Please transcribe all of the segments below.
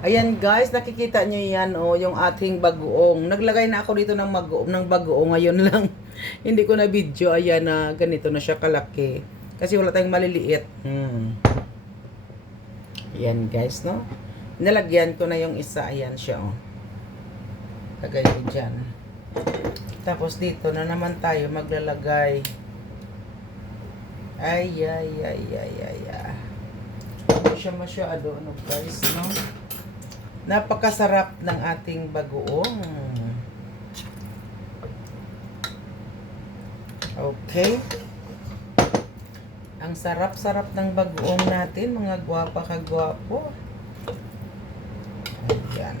Ayan guys, nakikita nyo yan oh, yung ating bagoong. Naglagay na ako dito ng bagoong ngayon lang. Hindi ko na video, ayan na ganito na siya kalaki. Kasi wala tayong maliliit. Ayan guys, no? Nalagyan ko na yung isa, ayan siya oh. Lagay ko dyan. Tapos dito na naman tayo maglalagay. Ay. Hindi siya masyado, ano guys, no? Napakasarap ng ating bagoong. Okay. Ang sarap-sarap ng bagoong natin, mga gwapa kagwapo. Ayan.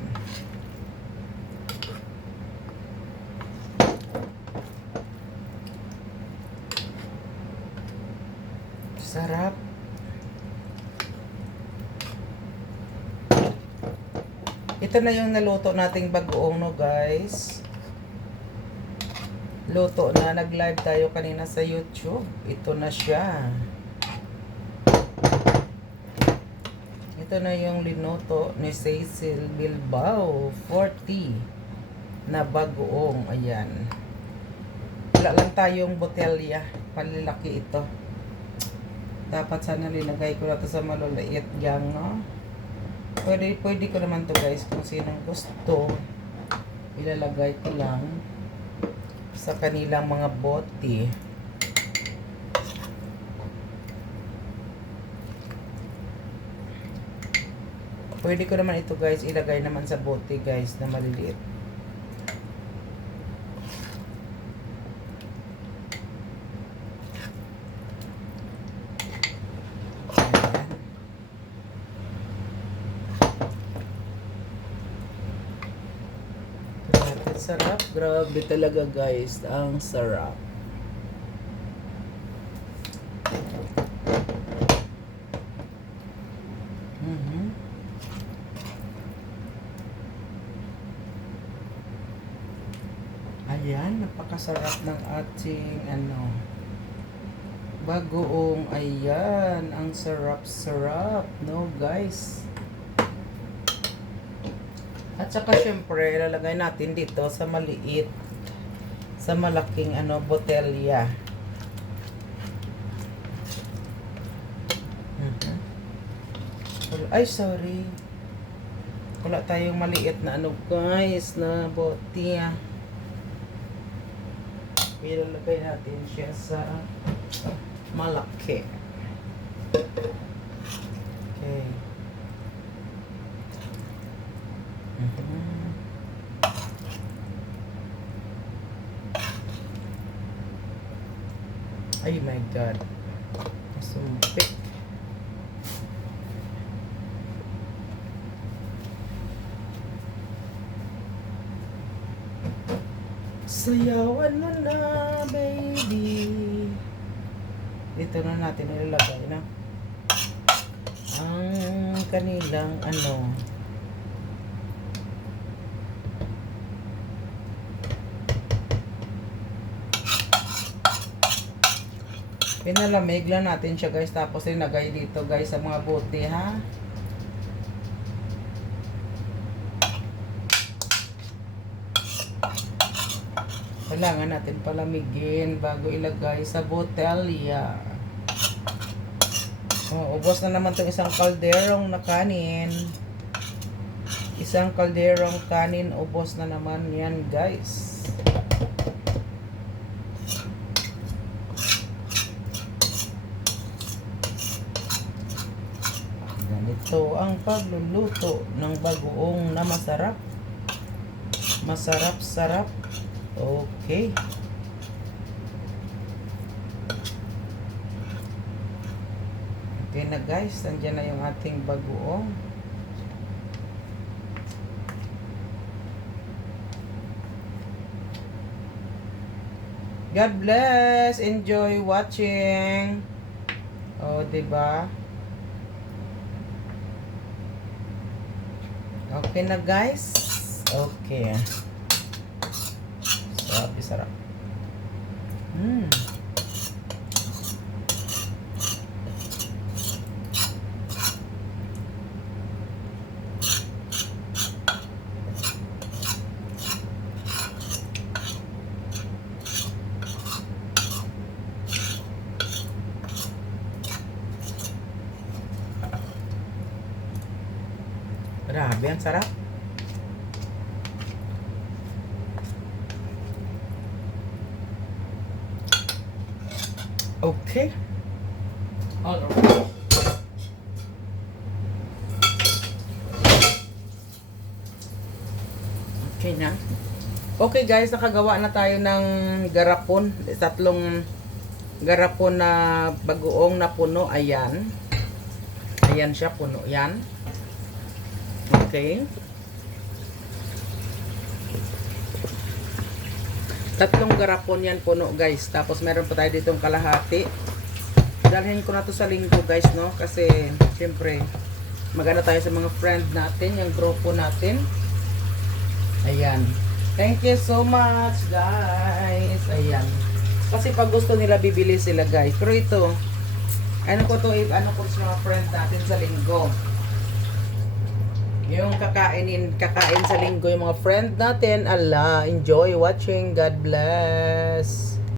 Sarap. Ito na yung naluto nating bagoong, no guys. Luto na. Nag-live tayo kanina sa YouTube. Ito na siya. Ito na yung linuto ni Cecil Bilbao 40 na bagoong. Ayan. Wala lang tayong botelya. Palilaki ito. Dapat sana linagay ko na ito sa malulait gang, no? Pwede ko naman to guys kung sinong gusto. Ilalagay ko lang sa kanilang mga bote. Pwede ko naman ito guys ilagay naman sa bote guys na maliliit. Sarap, grabe talaga guys, ang sarap. Ayan, napakasarap ng ating bagoong. Ayan, ang sarap-sarap, no guys. At saka syempre, ilalagay natin dito sa maliit, sa malaking botelya. Ay, sorry. Wala tayong maliit na guys, na bote. Ilalagay natin siya sa malaki. Okay. Ay my God. Sumpik. Sayawan mo na, baby. Dito na natin ilalagay na ang kanilang pinalamig lang natin siya guys, tapos ilagay dito guys sa mga bote, ha. Kailangan natin palamigin bago ilagay sa botelya. Ubos na naman itong isang kalderong na kanin. Isang kalderong kanin, ubos na naman yan guys. Ito ang pagluluto ng bagoong na masarap. Masarap-sarap. Okay. Okay na guys, nandiyan na yung ating bagoong. God bless. Enjoy watching. Oh, diba? Okay na guys. Okay. Sarap. Grabe, ang sarap. Okay. Alright. Okay na. Okay guys, nakagawa na tayo ng garapon. 3 garapon na bagoong na puno. Ayan. Ayan siya, puno. Yan. Okay. 3 garapon yan puno guys. Tapos meron pa tayo ditong kalahati. Dalhin ko na to sa linggo guys, no? Kasi syempre magana tayo sa mga friend natin, yung grupo natin. Ayan. Thank you so much guys. Ayan. Kasi pag gusto nila bibili sila guys. Pero ito, ano ko to, ano ko sa mga friend natin sa linggo. Yung kakain sa linggo yung mga friend natin. Allah, enjoy watching. God bless.